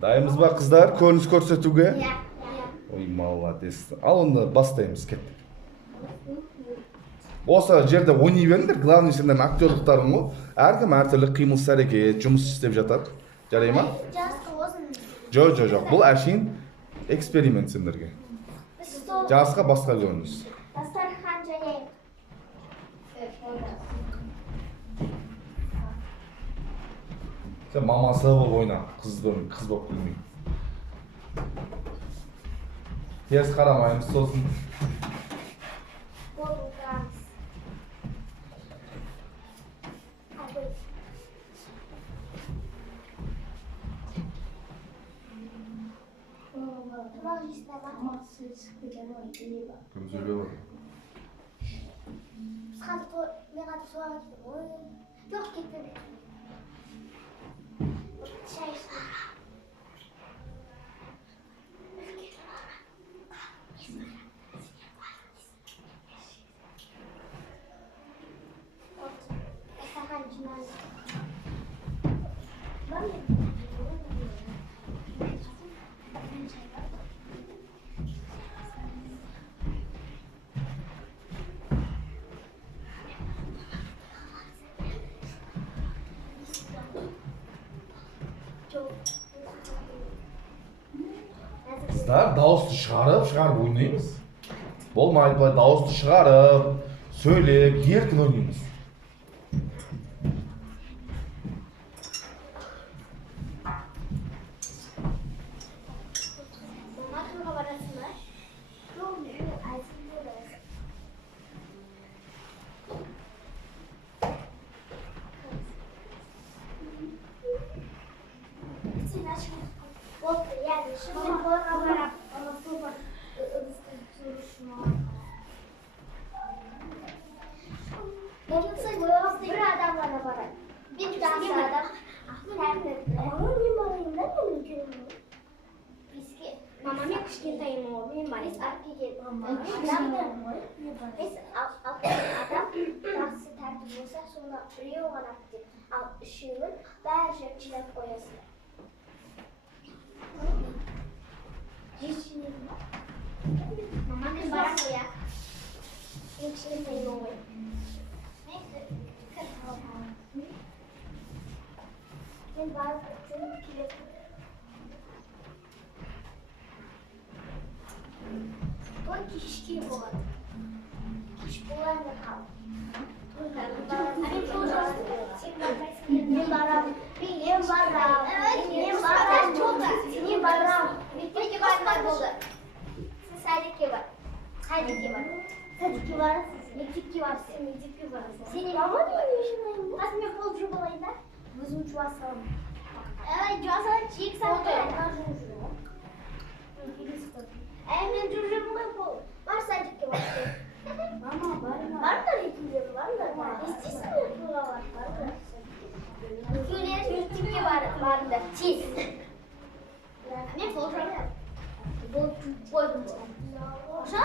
Дайынбыз ба қыздар, көрініс көрсетуге? Ой, молодец. Ал онда бастаймыз, кеттік. Осы жерде ойнай беріңдер, главный сендердің актерлықтарың ғой. Әркім әртүрлі қимыл әрекет, жұмыс істеп жатады. Жарай ма? Жоқ. Бұл әшейін эксперимент сендерге. Жасқа басқа көрініс. Дастархан және Сен мамасы болып ойна, қыз болып күлмей. Теріс қарамаймыз сосын. Кім сөйлеп отыр? Мен қатып суға кеттім. Жоқ, кетпем. Шай ішті. Дастархан жинайды. Қыздар, дауысты шығарып ойнаймыз. Болмайды, былай дауысты шығарып, сөйлеп, еркін ойнаймыз. Мамамен кішкентайым ол, мен барыс арке келіп. Адам жақсы тәртіп болса, соны біреу ғана деп, ал үшеуін бәрі жеп жинап қоясың. Мамамен барам қоя. Мен кішкентайым ғой. Мен барып өтсем келіп. Той кешке болады. Кеш болғанда қал. Мен барам. Мектепке барыңдар болды. Сіз сәлемге бар. Сәлемге бар. Сәлемге барасыз. Мектепке барасыз. Мектепке барасыз. Сен мама не жинаймын? Қазір мен пол жуалайын да? Өзім жуасам. Жуасам, чек сатып. Мен жүрмін ғой пол. Бар сәлемге бар. Мама, барыңдар екеулері, барыңдар. Естейсің бе пулға бар? Барыңдар. Екеулері мектепке барыңдар. Тез. Мен пол жуалайын. Бойдым. Оша?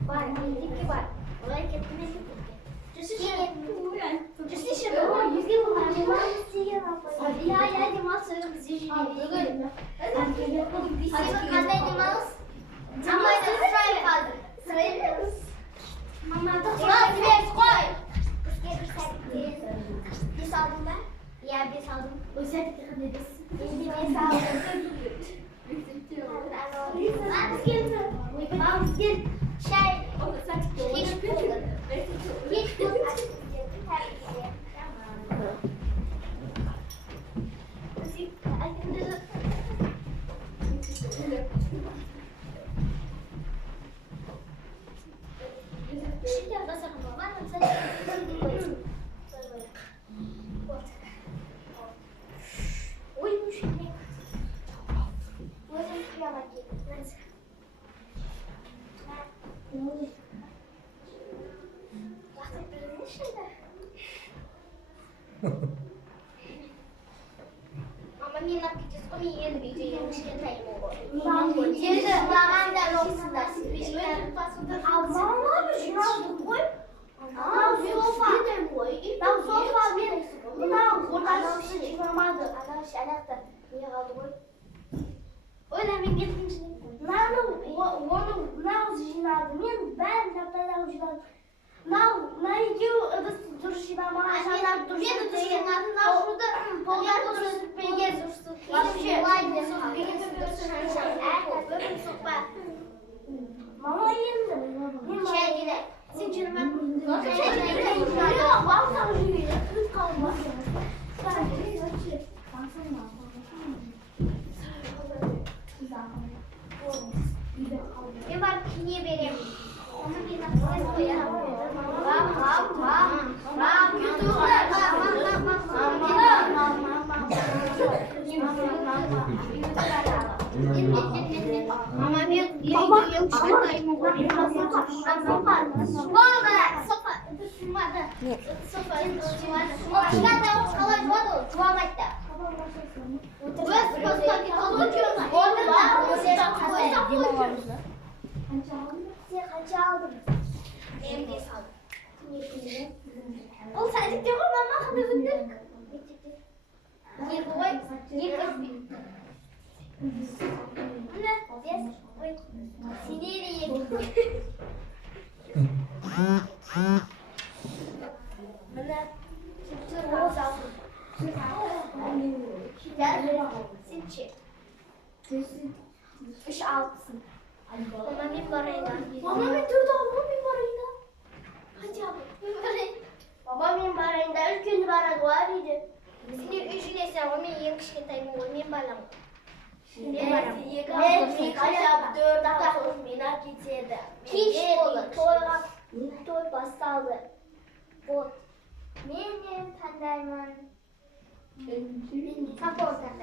Бар, мектепке бар. Олай кетті мектепке. Жүрсейші бір. Өзге болған. Демалыс деген апай. Я демалыс өзімізде жүрейін. Қандай демалыс? Амайды сұрайын қазір. Сұрайын беріңіз. Мамады қой. Бізге бір сәтте. Бес алдың ба? Я бес алдым. Ой, сәтте қандай бес? Мен де бес алдым. Бізге шай. Кеш болды. Кеш болды. Мама, мен алып кетесіз ғой, мен енді үйде кішкентайым ғой. Енді маған да жоқсыңдар, сіз бешкенің басуды. Ал мама, біз жиналдық қой. Ал софа. Ал софа мен. Мынау ортасы жиналмады. Анау анақта не қалды ғой? Ойламай кеткенше. Оны нағыз жинады. Мен бәрін жақтайдағы жинадым. Мына екеуі ыдыс дұрыс жинамаған, шандар дұрыс жинадым. Нашуды полдар дұрыс білген дұрыстық. Мама енді. Чай жинай. Сен жинамадың. Жоқ, балсағы жинайды. Күт қалмас. Мен барып кине берем. Оны мен қоямын. Мама, мен үйден шығатаймын ғой. Болды, софа. Жумады. Софа жумады. Кішкентай қыз қалай жуады ол? Жуамайды да. Қанша алдың? Мен де салдым. Ол сәдікте ғой, мама, қандай күндер? Екі ғой, екі. Міне, бес, ой, сенері екі. Міне, сен салдым. Сен ше? Үш алтысың. Мама, мен барайын. Мама, мен төрт алдым, мен барайын да. Хотя бы. Мама, мен барайын да, үлкені барады ғой үйде. Сен үй жинесің ғой, мен ең кішкентаймын ғой, мен барамын. Мен кетеді. Кеш болды, той басталды. Вот. Мен таңдаймын. Сапор таңдаймын.